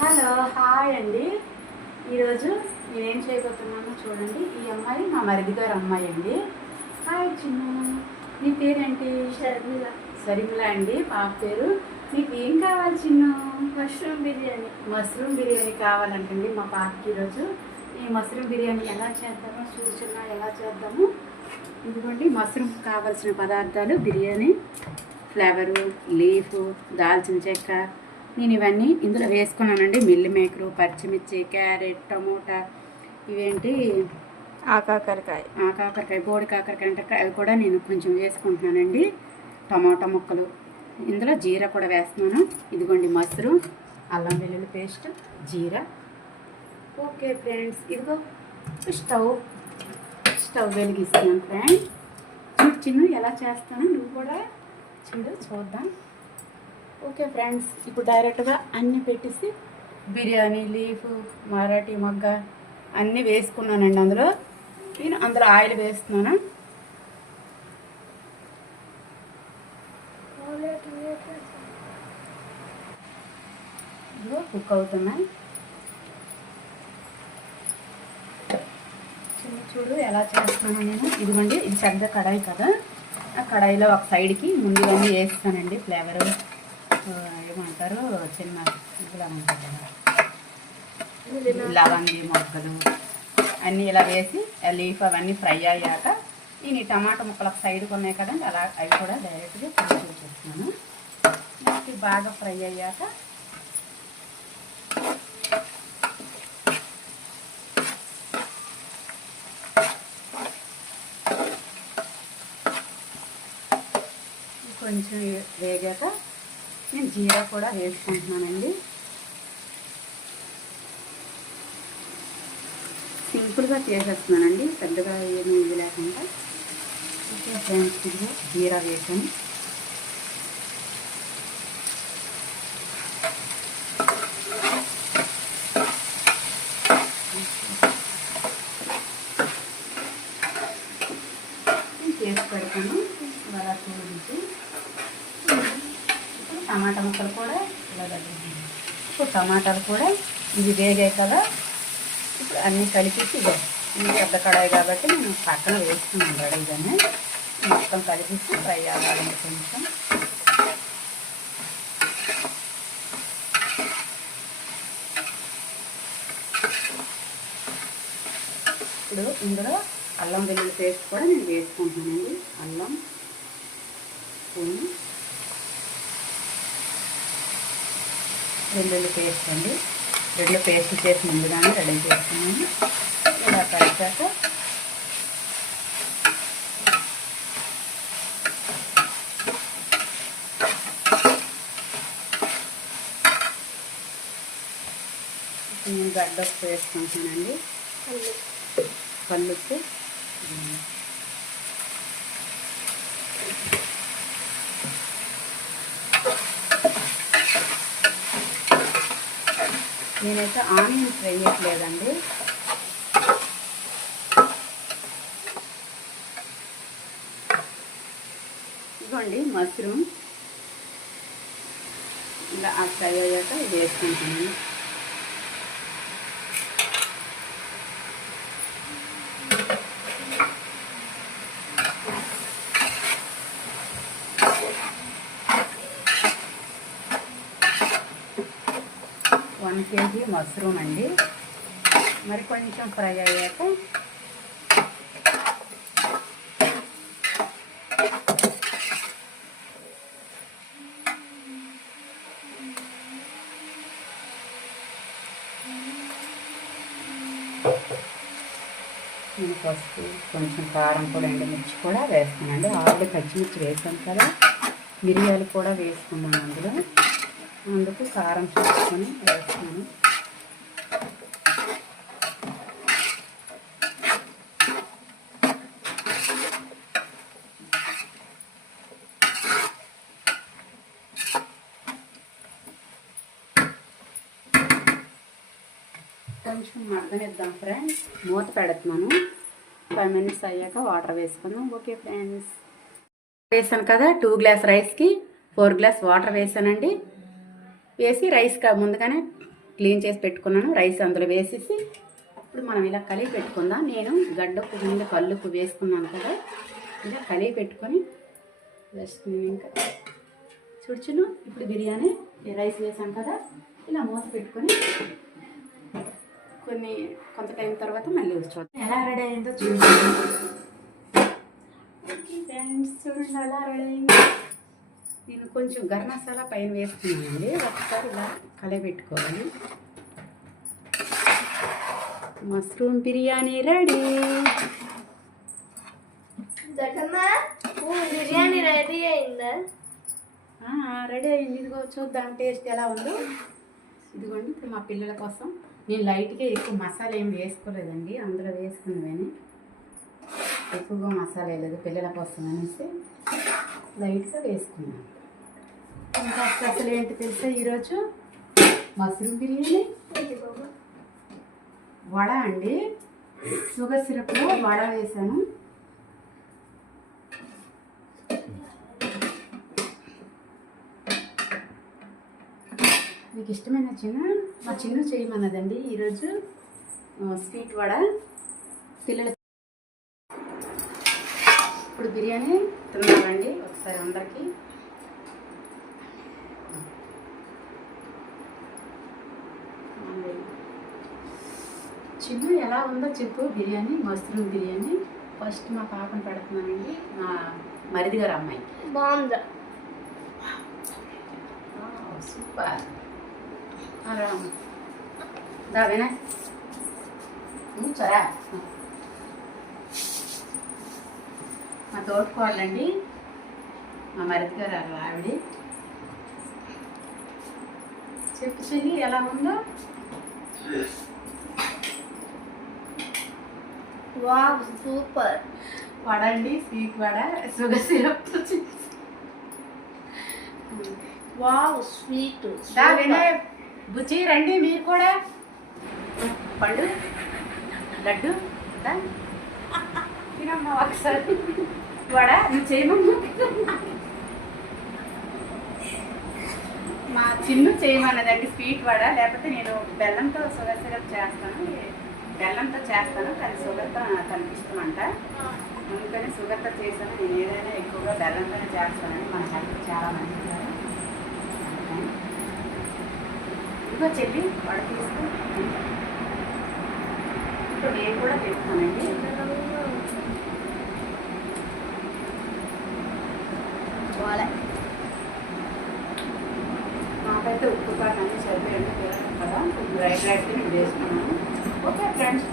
Hello hi అండి. ఈరోజు నేనేం చేయబోతున్నానో చూడండి. ఈ అమ్మాయి మా మరిది గారు అమ్మాయి అండి. హాయ్ చిన్న, నీ పేరేంటి? షర్మిల. సరిమిల అండి పాప పేరు. నీకు ఏం కావాలి చిన్న? మష్రూమ్ బిర్యానీ. మష్రూమ్ బిర్యానీ కావాలంటండి మా పాపకి. ఈరోజు ఈ మష్రూమ్ బిర్యానీ ఎలా చేద్దామో చూస్తున్నా. ఎలా చేద్దాము ఇదిగోండి. మష్రూమ్ కావాల్సిన పదార్థాలు: బిర్యానీ ఫ్లేవరు, లీఫ్, దాల్చిన చెక్క. నేను ఇవన్నీ ఇందులో వేసుకున్నానండి. మిల్లి మేకరు, పచ్చిమిర్చి, క్యారెట్, టమోటా, ఇవేంటి ఆకాకరకాయ, బోడి కాకరకాయ అంటే అవి కూడా నేను కొంచెం వేసుకుంటున్నానండి. టమోటా ముక్కలు, ఇందులో జీరా కూడా వేస్తున్నాను. ఇదిగోండి మష్రూమ్, అల్లం వెల్లుల్లి పేస్ట్, జీరా. ఓకే ఫ్రెండ్స్, ఇదిగో స్టవ్ వెలిగిస్తున్నాను ఫ్రెండ్స్. చూడు చిన్ను ఎలా చేస్తాను, నువ్వు కూడా చూద్దాం. ఓకే ఫ్రెండ్స్, ఇప్పుడు డైరెక్ట్గా అన్నీ పెట్టేసి బిర్యానీ లీఫ్, మరాఠీ మొగ్గ అన్నీ వేసుకున్నానండి. అందులో ఆయిల్ వేస్తున్నాను. ఇదిగో కుక్ అవుతున్నాయి. చూడు ఎలా చేస్తున్నాను నేను. ఇదిగోండి, ఇది పెద్ద కడాయి కదా. ఆ కడాయిలో ఒక సైడ్కి ముందుగానే వేస్తానండి. ఫ్లేవరు ఏమంటారు, చిన్న ఇట్లా ఉంటుంది కదా, లవంగి మొక్కలు అన్నీ ఇలా వేసి లీఫ్ అవన్నీ ఫ్రై అయ్యాక ఈ టమాటా ముక్కలు ఒక సైడ్కి ఉన్నాయి కదండి, అలా అవి కూడా డైరెక్ట్గా ఫ్రై చేసేస్తున్నాను. నెక్స్ట్ బాగా ఫ్రై అయ్యాక కొంచెం వేగాక నేను జీరా కూడా వేసుకుంటున్నానండి. సింపుల్గా చేసేస్తున్నానండి, పెద్దగా ఏమీ ఇది లేకుండా. ఓకే ఫ్రెండ్స్, ఇదిగో జీరా వేసాను. చేసి పెడతాను అలా చూపించి. టమాటా ముక్కలు కూడా ఇలా దగ్గర. ఇప్పుడు టమాటాలు కూడా ఇవి వేగాయి కదా. ఇప్పుడు అన్నీ కలిపేసి ఇది పెద్ద కడాయి కాబట్టి నేను పక్కన వేస్తున్నాను రెడీగానే. మొత్తం కలిపేసి ఫ్రై అవ్వాలండి కొంచెం. ఇప్పుడు ఇందులో అల్లం వెల్లుల్లి పేస్ట్ కూడా నేను వేసుకుంటున్నానండి. అల్లం స్పూన్, వెల్లుల్లి పేస్ట్ అండి. రెండు పేస్ట్ చేసి ముందుగానే రెడీ చేసుకున్నాను. ఇలా కలిపాక నేను గడ్డొప్పు వేసుకుంటానండి. కల్లుప్పు, నేనైతే ఆనియన్స్ వేయట్లేదండి. ఇదిగోండి మష్రూమ్ ఇలా ఫ్రై అయ్యాక ఇది వేసుకుంటాను. వన్ కేజీ మష్రూమ్ అండి. మరి కొంచెం ఫ్రై అయ్యాక నేను పసుపు, కొంచెం కారం కూడా, ఎండుమిర్చి కూడా వేస్తానండి. ఆల్రెడీ పచ్చిమిర్చి వేసాను కదా, మిరియాలు కూడా వేసుకున్నాను అందులో. అందుకు కారం చూసుకొని వేస్తాను. కొంచెం మగ్గనిద్దాం ఫ్రెండ్స్. మూత పెడుతున్నాను. 5 minutes అయ్యాక వాటర్ వేసుకుందాం. ఓకే ఫ్రెండ్స్, వేసాను కదా. 2 గ్లాస్ రైస్కి 4 గ్లాస్ వాటర్ వేసానండి. వేసి రైస్ ముందుగానే క్లీన్ చేసి పెట్టుకున్నాను. రైస్ అందులో వేసేసి ఇప్పుడు మనం ఇలా కలిపి పెట్టుకుందాం. నేను గడ్డకు ముందు కల్లుకు వేసుకున్నాను కదా, ఇలా కలిపి పెట్టుకొని జస్ట్ నేను ఇంకా చూడ్చును. ఇప్పుడు బిర్యానీ రైస్ వేసాం కదా, ఇలా మూత పెట్టుకొని కొంత టైం తర్వాత మళ్ళీ వచ్చి ఎలా రెడీ అయిందో చూడండి ఫ్రెండ్స్. చూడండి ఎలా రెడీ అయిందో. నేను కొంచెం గరం మసాలా పైన వేస్తున్నానండి. ఒకసారి ఇలా కలబెట్టుకోవాలి. Mushroom biryani ready. Biryani ready అయిందా? రెడీ అయింది. ఇదిగో చూద్దాం టేస్ట్ ఎలా ఉందో. ఇదిగోండి ఇప్పుడు మా పిల్లల కోసం నేను లైట్గా ఎక్కువ మసాలా ఏం వేసుకోలేదండి. అందులో వేసుకున్నవని ఎక్కువగా మసాలా వేయలేదు పిల్లల కోసం అనేసి లైట్గా వేసుకున్నాను. ఇంకా అసలు ఏంటి తెలుసా, ఈరోజు మష్రూమ్ బిర్యానీ వడ అండి. షుగర్ సిరప్లో వడ వేసాను. మీకు ఇష్టమైన మా చిన్న చేయమన్నదండి ఈరోజు స్వీట్ వడ పిల్లలు. ఇప్పుడు బిర్యానీ తిన్నామండి ఒకసారి అందరికీ. చిన్న ఎలా ఉందో చెప్పు బిర్యానీ, మష్రూమ్ బిర్యానీ. ఫస్ట్ మా పాపను పెడుతున్నానండి, మా మరిది గారు అమ్మాయి. బాగుందా? సూపర్. దావేనా కూర్చోరా. మా తోటకోడలండి, మా మరిది గారు ఆవిడ. చెప్పు చెల్లి ఎలా ఉందో. Wow super. వడ అండి, sweet vada, sugar syrup. Wow sweet. Vinay బుజ్జి రండి మీరు కూడా. పళ్ళు లడ్డు తినమ్మా ఒకసారి. వడ నువ్వు చేయమమ్మా. మా చిన్ను చేయమన్నదండి స్వీట్ వడ. లేకపోతే నేను బెల్లంతో షుగర్ సిరప్ చేస్తాను, బెల్లంతో చేస్తాను, కానీ షుగర్తో తనకి ఇష్టం అంట. అందుకని షుగర్తో చేశాను. నేను ఏదైనా ఎక్కువగా బెల్లంతోనే చేస్తానని మన హెల్త్ చాలా మంచిది. ఇదిగో చెల్లి వడ తీసుకో. ఇప్పుడు నేను కూడా పెడతానండి. నాకైతే ఉప్పు కారం అన్నీ సరిపోయింది కదా, రైట్ నేను వేసుకున్నాను. Okay friends.